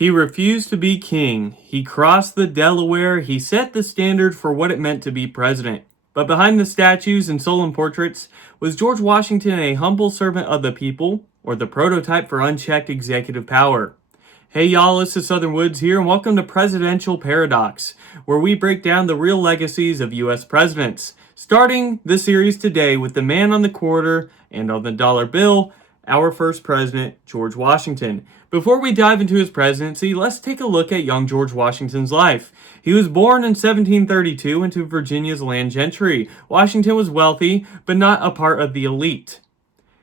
He refused to be king. He crossed the Delaware. He set the standard for what it meant to be president. But behind the statues and solemn portraits, was George Washington a humble servant of the people, or the prototype for unchecked executive power? Hey y'all, it's the Southern Woods here, and welcome to Presidential Paradox, where we break down the real legacies of U.S. presidents. Starting the series today with the man on the quarter and on the dollar bill, our first president, George Washington. Before we dive into his presidency, let's take a look at young George Washington's life. He was born in 1732 into Virginia's land gentry. Washington was wealthy, but not a part of the elite.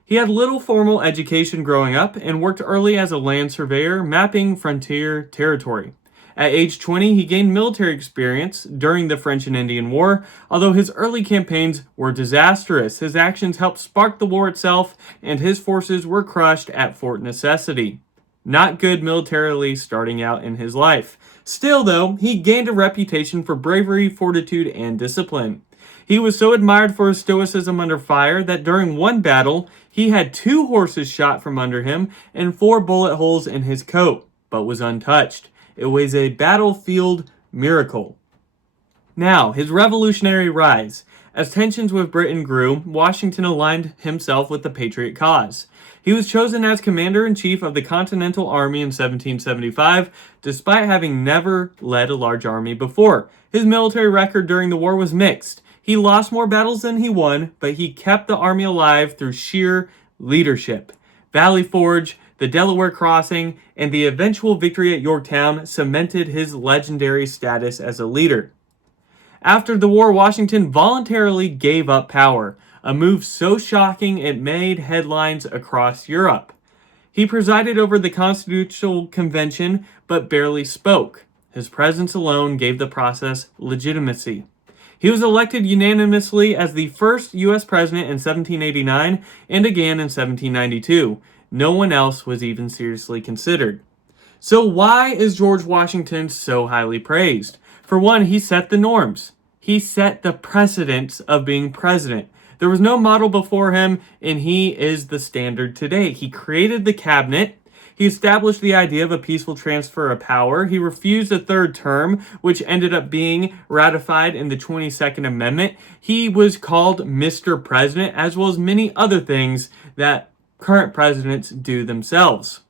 He had little formal education growing up and worked early as a land surveyor, mapping frontier territory. At age 20, he gained military experience during the French and Indian War. Although his early campaigns were disastrous, his actions helped spark the war itself, and his forces were crushed at Fort Necessity. Not good militarily starting out in his life. Still, though, he gained a reputation for bravery, fortitude, and discipline. He was so admired for his stoicism under fire that during one battle, he had 2 horses shot from under him and 4 bullet holes in his coat, but was untouched. It was a battlefield miracle. Now, his revolutionary rise. As tensions with Britain grew, Washington aligned himself with the Patriot cause. He was chosen as Commander-in-Chief of the Continental Army in 1775, despite having never led a large army before. His military record during the war was mixed. He lost more battles than he won, but he kept the army alive through sheer leadership. Valley Forge, the Delaware Crossing, and the eventual victory at Yorktown cemented his legendary status as a leader. After the war, Washington voluntarily gave up power, a move so shocking it made headlines across Europe. He presided over the Constitutional Convention, but barely spoke. His presence alone gave the process legitimacy. He was elected unanimously as the first U.S. president in 1789 and again in 1792. No one else was even seriously considered. So why is George Washington so highly praised? For one, he set the norms. He set the precedents of being president. There was no model before him, and he is the standard today. He created the cabinet. He established the idea of a peaceful transfer of power. He refused a third term, which ended up being ratified in the 22nd Amendment. He was called Mr. President, as well as many other things that current presidents do themselves.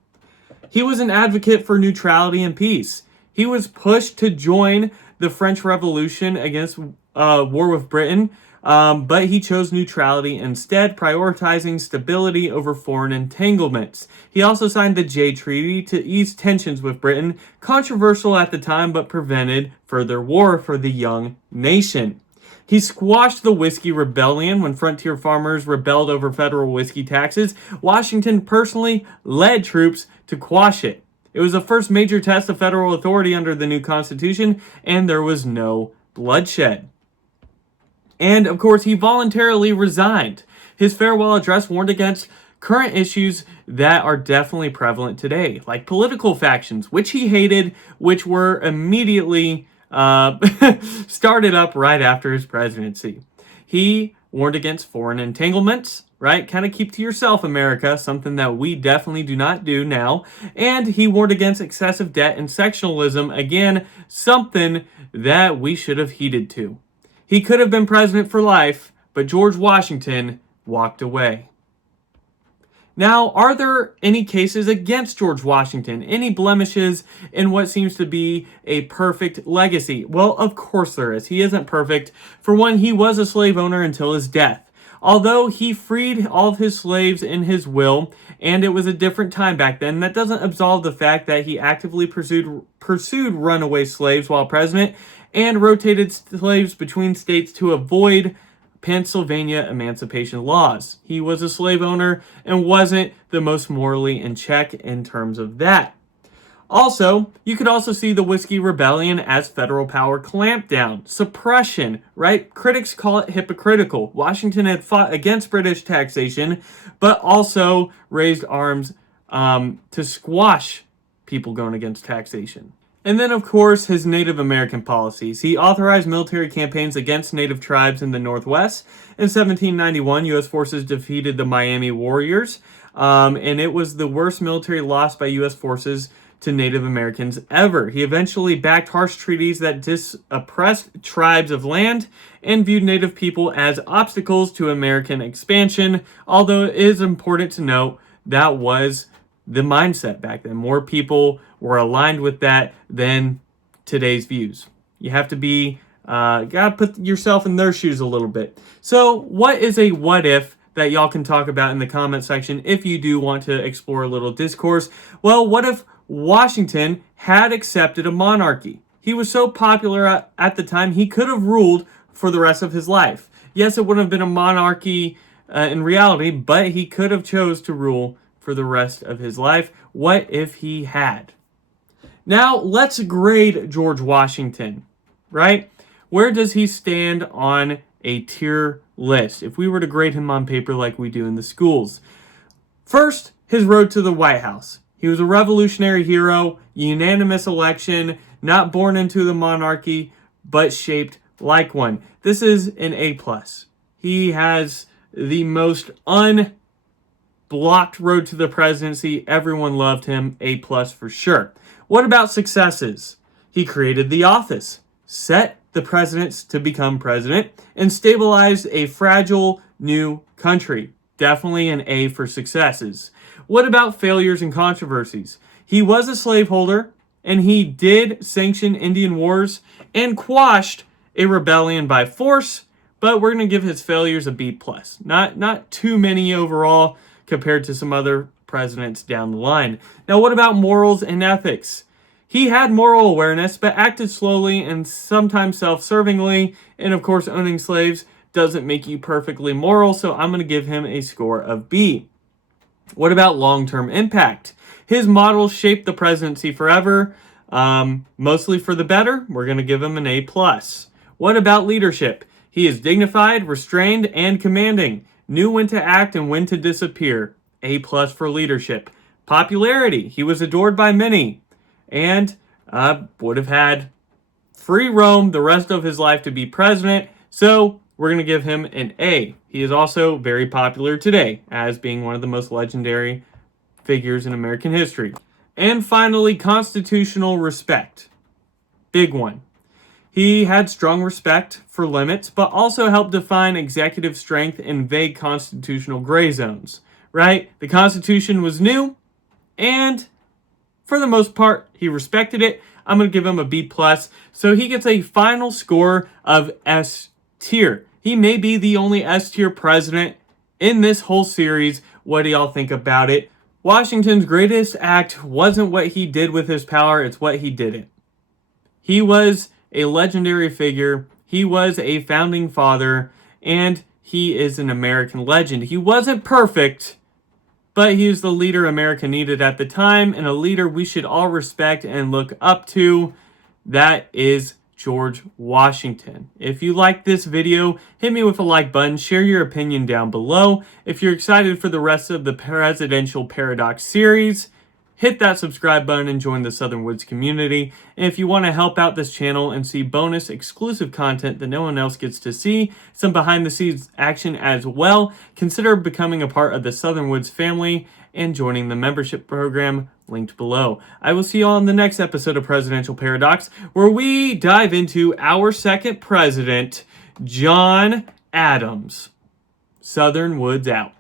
He was an advocate for neutrality and peace. He was pushed to join the French Revolution against war with Britain, but he chose neutrality instead, prioritizing stability over foreign entanglements. He also signed the Jay Treaty to ease tensions with Britain, controversial at the time but prevented further war for the young nation. He squashed the Whiskey Rebellion when frontier farmers rebelled over federal whiskey taxes. Washington personally led troops to quash it. It was the first major test of federal authority under the new Constitution, and there was no bloodshed. And, of course, he voluntarily resigned. His farewell address warned against current issues that are definitely prevalent today, like political factions, which he hated, which were immediately started up right after his presidency. He warned against foreign entanglements, right? Kind of keep to yourself, America, something that we definitely do not do now. And he warned against excessive debt and sectionalism, again, something that we should have heeded to. He could have been president for life, but George Washington walked away. Now, are there any cases against George Washington? Any blemishes in what seems to be a perfect legacy? Well, of course there is. He isn't perfect. For one, he was a slave owner until his death. Although he freed all of his slaves in his will, and it was a different time back then, that doesn't absolve the fact that he actively pursued runaway slaves while president and rotated slaves between states to avoid Pennsylvania emancipation laws. He was a slave owner and wasn't the most morally in check in terms of that. Also, you could also see the Whiskey Rebellion as federal power clampdown, suppression, right? Critics call it hypocritical. Washington had fought against British taxation, but also raised arms to squash people going against taxation. And then, of course, his Native American policies. He authorized military campaigns against Native tribes in the Northwest. In 1791, U.S. forces defeated the Miami Warriors, and it was the worst military loss by U.S. forces to Native Americans ever. He eventually backed harsh treaties that oppressed tribes of land and viewed Native people as obstacles to American expansion, although it is important to note that was the mindset back then. More people were aligned with that than today's views. You have to be, gotta put yourself in their shoes a little bit. So what is a what if that y'all can talk about in the comment section if you do want to explore a little discourse? Well, what if Washington had accepted a monarchy? He was so popular at the time, he could have ruled for the rest of his life. Yes, it wouldn't have been a monarchy in reality, but he could have chose to rule for the rest of his life. What if he had? Now, let's grade George Washington, right? Where does he stand on a tier list if we were to grade him on paper like we do in the schools? First, his road to the White House. He was a revolutionary hero, unanimous election, not born into the monarchy, but shaped like one. This is an A+. He has the most unblocked road to the presidency. Everyone loved him. A+ for sure. What about successes? He created the office, set the presidents to become president, and stabilized a fragile new country. Definitely an A for successes. What about failures and controversies? He was a slaveholder, and he did sanction Indian wars and quashed a rebellion by force, but we're going to give his failures a B+. Not too many overall compared to some other presidents down the line. Now, what about morals and ethics? He had moral awareness, but acted slowly and sometimes self-servingly, and of course, owning slaves doesn't make you perfectly moral, so I'm going to give him a score of B. What about long-term impact? His models shaped the presidency forever, mostly for the better. We're going to give him an A+. What about leadership? He is dignified, restrained, and commanding. Knew when to act and when to disappear. A+ for leadership. Popularity. He was adored by many and would have had free roam the rest of his life to be president. So we're going to give him an A. He is also very popular today as being one of the most legendary figures in American history. And finally, constitutional respect. Big one. He had strong respect for limits, but also helped define executive strength in vague constitutional gray zones, right? The Constitution was new, and for the most part, he respected it. I'm going to give him a B+, so he gets a final score of S tier. He may be the only S tier president in this whole series. What do y'all think about it? Washington's greatest act wasn't what he did with his power, it's what he didn't. He was a legendary figure, he was a founding father, and he is an American legend. He wasn't perfect, but he is the leader America needed at the time, and a leader we should all respect and look up to. That is George Washington. If you like this video, hit me with a like button, share your opinion down below. If you're excited for the rest of the Presidential Paradox series, hit that subscribe button and join the Southern Woods community. And if you want to help out this channel and see bonus exclusive content that no one else gets to see, some behind the scenes action as well, consider becoming a part of the Southern Woods family and joining the membership program linked below. I will see you all in the next episode of Presidential Paradox, where we dive into our second president, John Adams. Southern Woods out.